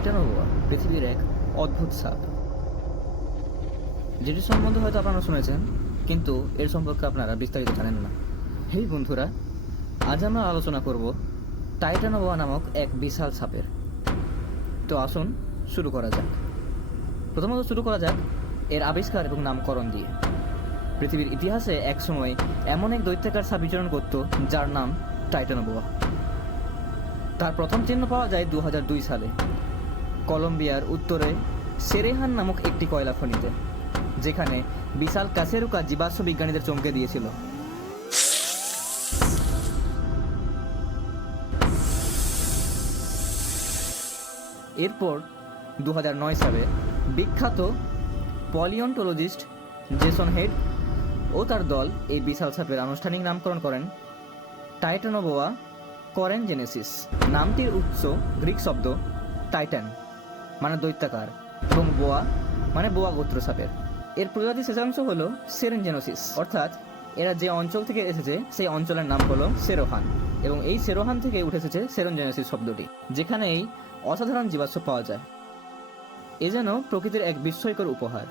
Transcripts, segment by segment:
Titanoboa পৃথিবীর এক অদ্ভুত সাপ, যেটি সম্বন্ধে হয়তো আপনারা শুনেছেন, কিন্তু এর সম্পর্কে আপনারা বিস্তারিত জানেন না। হেই বন্ধুরা, আজ আমরা আলোচনা করব টাইটানোবোয়া নামক এক বিশাল সাপের। তো আসুন শুরু করা যাক। প্রথমত শুরু করা যাক এর আবিষ্কার এবং নামকরণ দিয়ে। পৃথিবীর ইতিহাসে একসময় এমন এক দৈত্যাকার সাপ বিচরণ করত যার নাম টাইটানোবোয়া। তার প্রথম চিহ্ন পাওয়া যায় 2002 সালে কলম্বিয়ার উত্তরে সেরেহান নামক একটি কয়লা খনিতে, যেখানে বিশাল কাসেরুকা জীবাশ্ম বিজ্ঞানীদের চমকে দিয়েছিল। এরপর 2009 সালে বিখ্যাত পলিওন্টোলজিস্ট জেসন হেড ও তার দল এই বিশাল সাপের আনুষ্ঠানিক নামকরণ করেন টাইটানোবোয়া করেনজেনেসিস। নামটির উৎস গ্রিক শব্দ টাইটান মানে দৈত্যাকার এবং বোয়া মানে বোয়া গোত্র সাপের। এর প্রজাতি শেষাংশ হলো সেরেনজেনোসিস, অর্থাৎ এরা যে অঞ্চল থেকে এসেছে সেই অঞ্চলের নাম হলো সেরোহান, এবং এই সেরোহান থেকে উঠে এসেছে সেরেনজেনোসিস শব্দটি, যেখানে এই অসাধারণ জীবাশ্ম পাওয়া যায়। এ যেন প্রকৃতির এক বিস্ময়কর উপহার,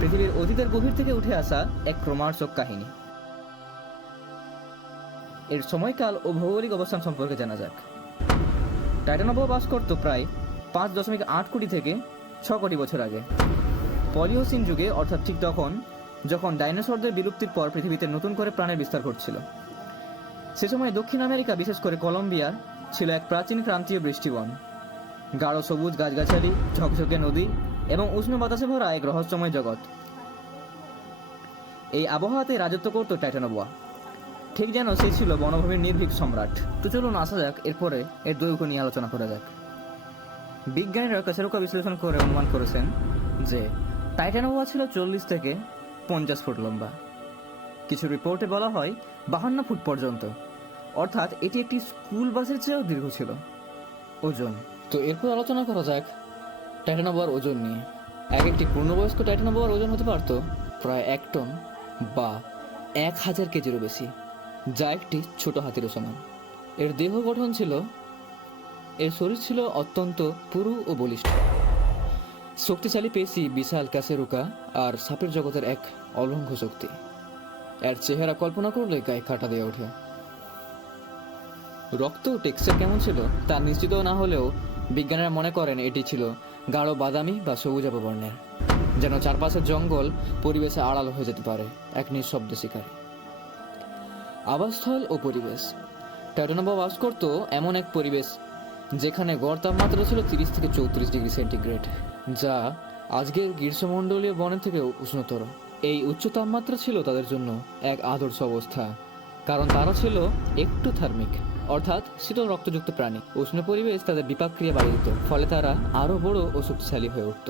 পৃথিবীর অতীতের গভীর থেকে উঠে আসা এক রোমাঞ্চক কাহিনী। এর সময়কাল ও ভৌগোলিক অবস্থান সম্পর্কে জানা যাক। টাইটানোবোয়া বাস করত প্রায় 5.8 কোটি থেকে 6 কোটি বছর আগে, পলিওসিন যুগে, অর্থাৎ ঠিক তখন যখন ডাইনোসরদের বিলুপ্তির পর পৃথিবীতে নতুন করে প্রাণের বিস্তার ঘটছিল। সে সময় দক্ষিণ আমেরিকা, বিশেষ করে কলম্বিয়ার, ছিল এক প্রাচীন ক্রান্তীয় বৃষ্টিবন, গাঢ় সবুজ গাছগাছালি, ঝকঝকে নদী এবং উষ্ণ বাতাসে ভরা এক রহস্যময় জগৎ। এই আবহাওয়াতে রাজত্ব করত টাইটানোবোয়া, ঠিক যেন সে ছিল বনভূমির নির্ভীক সম্রাট। তো চলুন আসা যাক এরপরে এর দৈর্ঘ্য নিয়ে আলোচনা করা যাক। বিজ্ঞানীরা কাছেরুকা বিশ্লেষণ করে অনুমান করেছেন যে টাইটানোবোয়া ছিল 40 থেকে 50 ফুট লম্বা। কিছু রিপোর্টে বলা হয় 52 ফুট পর্যন্ত, অর্থাৎ এটি একটি স্কুল বাসের চেয়েও দীর্ঘ ছিল। ওজন। তো এরপর আলোচনা করা যাক টাইটানোবোয়ার ওজন নিয়ে। একটি পূর্ণবয়স্ক টাইটানোবোয়ার ওজন হতে পারত প্রায় 1 টন বা 1000 কেজিরও বেশি, যা একটি ছোট হাতিরও সমান। এর দেহ গঠন ছিল, এর শরীর ছিল অত্যন্ত পুরু ও বলিষ্ঠ, শক্তিশালী পেশি, বিশাল কাসেরুকা আর সাপের জগতের এক অলঙ্ঘ শক্তি। এর চেহারা কল্পনা করলে গায়ে কাটা দিয়ে ওঠে। রক্ত টেক্সচার কেমন ছিল তা নিশ্চিত না হলেও বিজ্ঞানীরা মনে করেন এটি ছিল গাঢ় বাদামি বা সবুজাভ বর্ণের, যেন চারপাশের জঙ্গল পরিবেশে আড়াল হয়ে যেতে পারে এক নিঃশব্দ শিকারী। আবাসস্থল ও পরিবেশ। টাইটানোবোয়া বাস করত এমন এক পরিবেশ যেখানে গড় তাপমাত্রা ছিল 30 থেকে 34 ডিগ্রি সেন্টিগ্রেড, যা আজকের গ্রীষ্মমণ্ডলীয় বনের থেকেও উষ্ণতর। এই উচ্চ তাপমাত্রা ছিল তাদের জন্য এক আদর্শ অবস্থা, কারণ তারা ছিল একটোথার্মিক, অর্থাৎ শীতল রক্তযুক্ত প্রাণী। উষ্ণ পরিবেশ তাদের বিপাক ক্রিয়া বাড়িয়ে দিত, ফলে তারা আরও বড় ও শক্তিশালী হয়ে উঠত।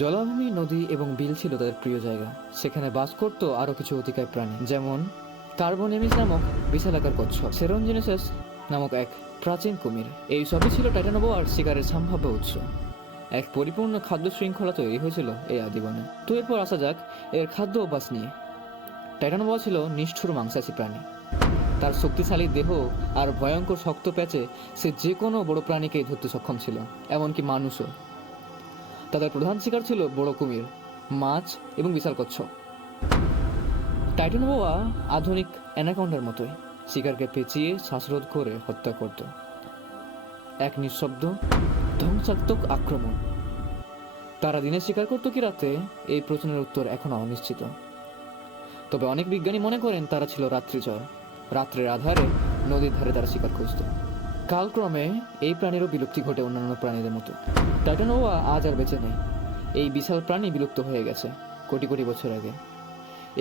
জলাভূমি, নদী এবং বিল ছিল তাদের প্রিয় জায়গা। সেখানে বাস করত আরও কিছু অতিকায় প্রাণী, যেমন কার্বোনেমিস নামক বিশালাকার কচ্ছপ, সেরেনজেনোসিস নামক এক প্রাচীন কুমির। এই সবই ছিল টাইটানোবোয়ার শিকারের সম্ভাব্য উৎস। এক পরিপূর্ণ খাদ্য শৃঙ্খলা তৈরি হয়েছিল এই আদিবনে। তো এরপর আসা যাক এর খাদ্য অভ্যাস নিয়ে। টাইটানোবোয়া ছিল নিষ্ঠুর মাংসাশী প্রাণী। তার শক্তিশালী দেহ আর ভয়ঙ্কর শক্ত প্যাচে সে যে কোনো বড় প্রাণীকেই ধরতে সক্ষম ছিল, এমনকি মানুষও। তাদের প্রধান শিকার ছিল বড় কুমির, মাছ এবং বিশাল কচ্ছপ। টাইটানোবোয়া আধুনিক অ্যানাকন্ডার মতোই শিকারকে পেঁচিয়ে শ্বাসরোধ করে হত্যা করত। এক নিঃশব্দ ধ্বংসাত্মক আক্রমণ। তারা দিনে শিকার করত কি রাতে, এই প্রশ্নের উত্তর এখনো অনিশ্চিত। তবে অনেক বিজ্ঞানী মনে করেন তারা ছিল রাত্রিচর। রাত্রের আধারে নদীর ধারে তারা শিকার খুঁজত। কালক্রমে এই প্রাণীরও বিলুপ্তি ঘটে অন্যান্য প্রাণীদের মতো। টাইটানোবোয়া আজ আর বেঁচে নেই। এই বিশাল প্রাণী বিলুপ্ত হয়ে গেছে কোটি কোটি বছর আগে।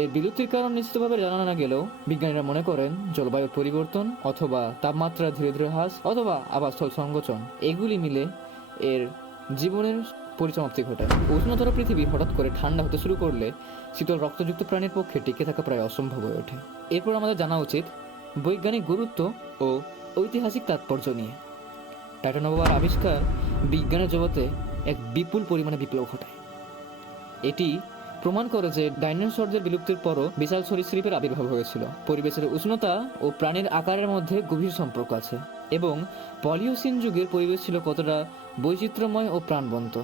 এর বিলুপ্তির কারণ নিশ্চিতভাবে জানা না গেলেও বিজ্ঞানীরা মনে করেন জলবায়ুর পরিবর্তন, অথবা তাপমাত্রা ধীরে ধীরে হ্রাস, অথবা আবাসস্থল সংকোচন, এগুলি মিলে এর জীবনের পরিসমাপ্তি ঘটায়। উষ্ণতর পৃথিবী হঠাৎ করে ঠান্ডা হতে শুরু করলে শীতল রক্তযুক্ত প্রাণীর পক্ষে টিকে থাকা প্রায় অসম্ভব হয়ে ওঠে। এরপর আমাদের জানা উচিত বৈজ্ঞানিক গুরুত্ব ও ঐতিহাসিক তাৎপর্য নিয়ে। টাইটানোবোয়ার আবিষ্কার বিজ্ঞানের জগতে এক বিপুল পরিমাণে বিপ্লব ঘটায়। এটি প্রমাণ করে যে ডাইনোসরদের বিলুপ্তির পরও বিশাল সরীসৃপের আবির্ভাব হয়েছিল। পরিবেশের উষ্ণতা ও প্রাণীর আকারের মধ্যে গভীর সম্পর্ক আছে। এবং পলিওসিন যুগের পরিবেশ ছিল কতটা বৈচিত্র্যময় ও প্রাণবন্ত।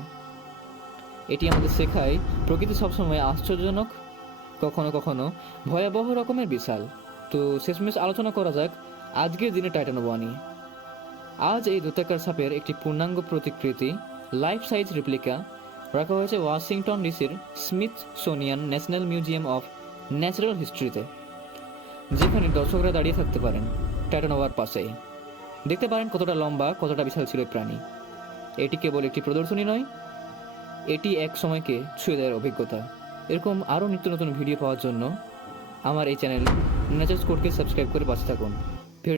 এটি আমাদের শেখায় প্রকৃতি সবসময় আশ্চর্যজনক, কখনো কখনো ভয়াবহ রকমের বিশাল। তো শেষমেশ আলোচনা করা যাক আজকের দিনে টাইটানোবোয়া নিয়ে। আজ এই দৈত্যাকার সাপের একটি পূর্ণাঙ্গ প্রতিকৃতি লাইফ সাইজ রেপ্লিকা রাখা হয়েছে ওয়াশিংটন ডিসির Smithsonian National Museum of Natural হিস্ট্রিতে, যেখানে দর্শকরা দাঁড়িয়ে থাকতে পারেন টাইটানোবোয়ার পাশেই। দেখতে পারেন কতটা লম্বা, কতটা বিশাল ছিল এই প্রাণী। এটি কেবল একটি প্রদর্শনী নয়, এটি এক সময়কে ছুঁয়ে দেওয়ার অভিজ্ঞতা। এরকম আরও নিত্য নতুন ভিডিও পাওয়ার জন্য আমার এই চ্যানেল নেচার স্কোরকে সাবস্ক্রাইব করে পাশে থাকুন।